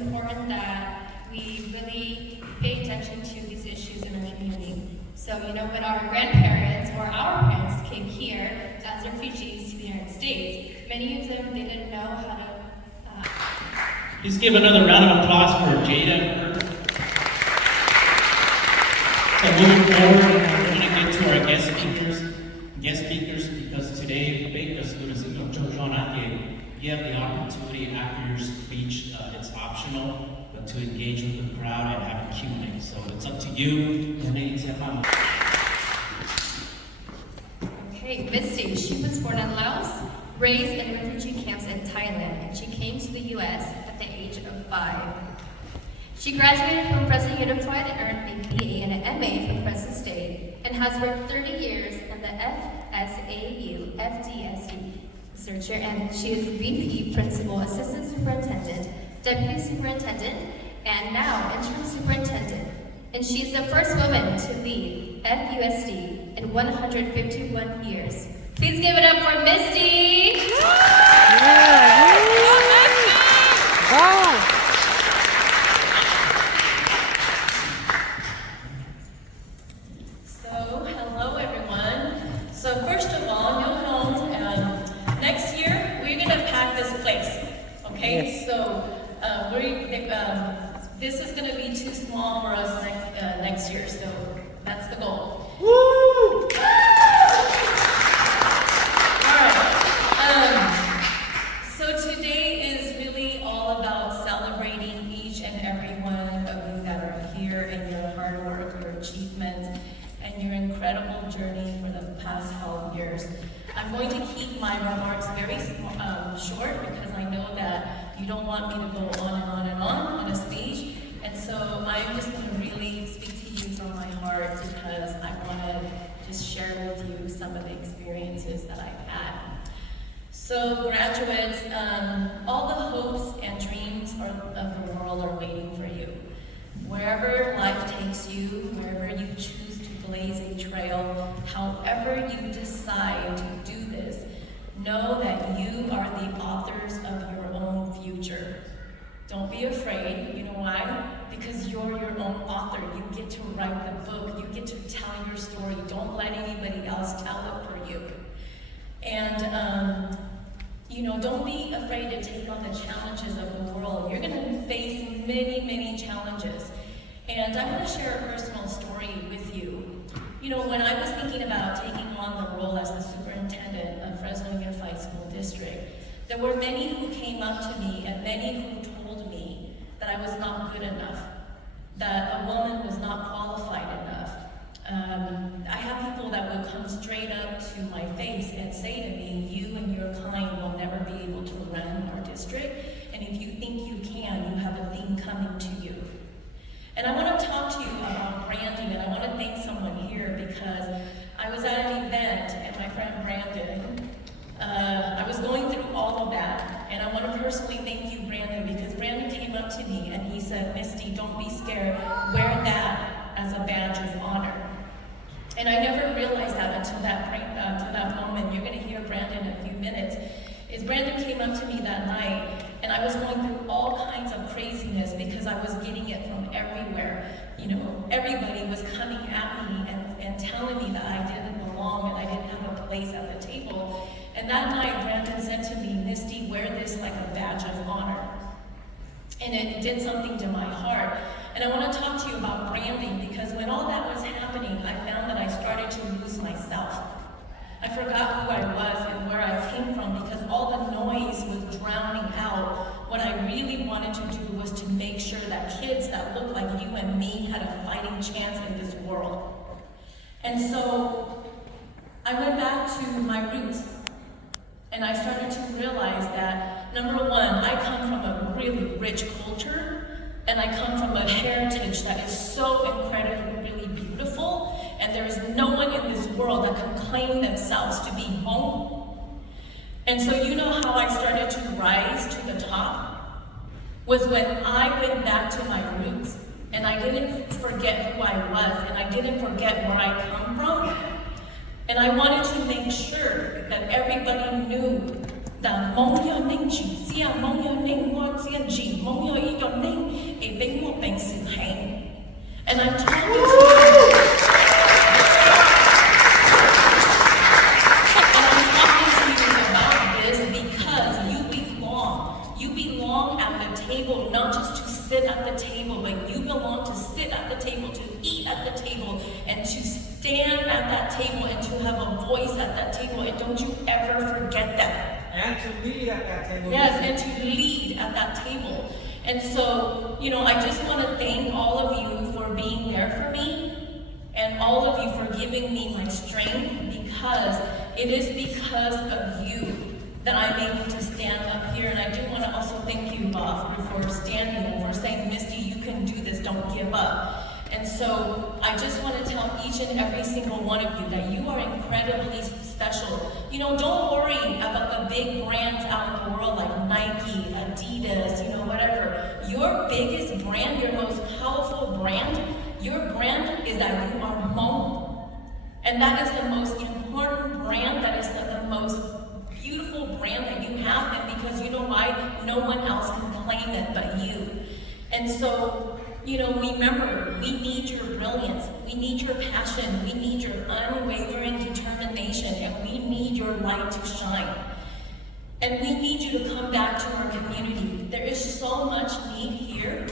important that we really pay attention to these issues in our community. So, when our grandparents or our parents came here as refugees to the United States, many of them, they didn't know how to... Please give another round of applause for Jada. So moving forward, we're going to get to our guest speakers, because today, you have the opportunity after your speech, it's optional, but to engage with the crowd and have a Q&A. So it's up to you. Okay, Misty, she was born in Laos, raised in refugee camps in Thailand, and she came to the U.S. at the age of 5. She graduated from Fresno Unified and earned a BA and an MA from Fresno State, and has worked 30 years in the FSAU FDSU researcher, and she is VP, Principal, Assistant Superintendent, Deputy Superintendent, and now Interim Superintendent. And she is the first woman to lead FUSD in 151 years. Please give it up for Misty! So, hello everyone. So first of all, next year we're gonna pack this place, okay? Yes. So this is gonna be too small for us next year, so that's the goal. Woo! So today is really all about celebrating each and every one of you that are here and your hard work, your achievements, and your incredible journey for the past 12 years. I'm going to keep my remarks very short because I know that you don't want me to go on and on and on a speech. And so I'm just going to really speak to you from my heart because I want to just share with you some of the experiences that I've had. So graduates, all the hopes and dreams of the world are waiting for you. Wherever life takes you, wherever you choose to blaze a trail, however you decide to do this, know that you are the authors of your own future. Don't be afraid. You know why? Because you're your own author. You get to write the book. You get to tell your story. Don't let anybody else tell it for you. And don't be afraid to take on the challenges of the world. You're going to face many, many challenges. And I want to share a personal story with you. When I was thinking about taking on the role as the superintendent of Fresno Unified School District, there were many who came up to me and many who told me that I was not good enough, that a woman was not qualified enough. I have people that will come straight up to my face and say to me, you and your kind will never be able to run our district, and if you think you can, you have a thing coming to you. And I want to talk to you about branding, and I want to thank someone here because I was at an event, and my friend Brandon, I was going through all of that, and I want to personally thank you, Brandon, because Brandon came up to me and he said, Misty, don't be scared, wear that as a badge of honor. And I never realized that until that moment. You're going to hear Brandon in a few minutes. Brandon came up to me that night, and I was going through all kinds of craziness because I was getting it from everywhere. Everybody was coming at me and telling me that I didn't belong and I didn't have a place at the table. And that night, Brandon said to me, Misty, wear this like a badge of honor. And it did something to my heart. And I want to talk to you about branding because when all that was happening, I found that I started to lose myself. I forgot who I was and where I came from because all the noise was drowning out. What I really wanted to do was to make sure that kids that looked like you and me had a fighting chance in this world. And so I went back to my roots and I started to realize that, number one, I come from a really rich culture and I come from a heritage that is so incredibly beautiful, and there is no one in this world that can claim themselves to be home. And so you know how I started to rise to the top? Was when I went back to my roots, and I didn't forget who I was, and I didn't forget where I come from. And I wanted to make sure that everybody knew 但冇有宁住只有冇有宁我只有住冇有呢個寧而俾我並善起。And I'm talking to you. And I'm talking to you about this because you belong at the table, not just to sit at the table, but you belong to sit at the table, to eat at the table, and to stand at that table, and to have a voice at that table. And don't you ever forget that. And to lead at that table. Yes, and to lead at that table. And so, I just want to thank all of you for being there for me, and all of you for giving me my strength, because it is because of you that I'm able to stand up here. And I do want to also thank you, Bob, for standing and for saying, Misty, you can do this, don't give up. And so I just want to tell each and every single one of you that you are incredibly special. Don't worry about the big brands out in the world like Nike, Adidas, whatever. Your biggest brand, your most powerful brand, your brand is that you are Hmong. And that is the most important brand, that is the most beautiful brand that you have. And because you know why? No one else can claim it but you. And so, remember, we need your brilliance, we need your passion, we need your unwavering determination, and we need your light to shine. And we need you to come back to our community. There is so much need here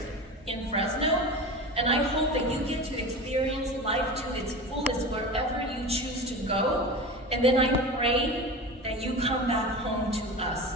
in Fresno, and I hope that you get to experience life to its fullest wherever you choose to go. And then I pray that you come back home to us.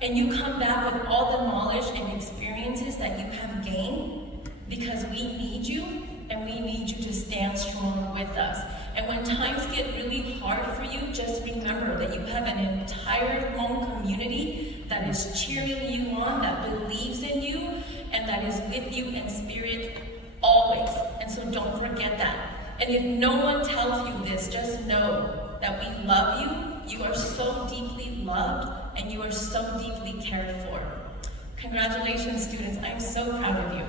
And you come back with all the knowledge and experiences that you have gained, because we need you, and we need you to stand strong with us. And when times get really hard for you, just remember that you have an entire Hmong community that is cheering you on, that believes in you, and that is with you in spirit always. And so don't forget that. And if no one tells you this, just know that we love you. You are so deeply loved, and you are so deeply cared for. Congratulations, students. I'm so proud of you.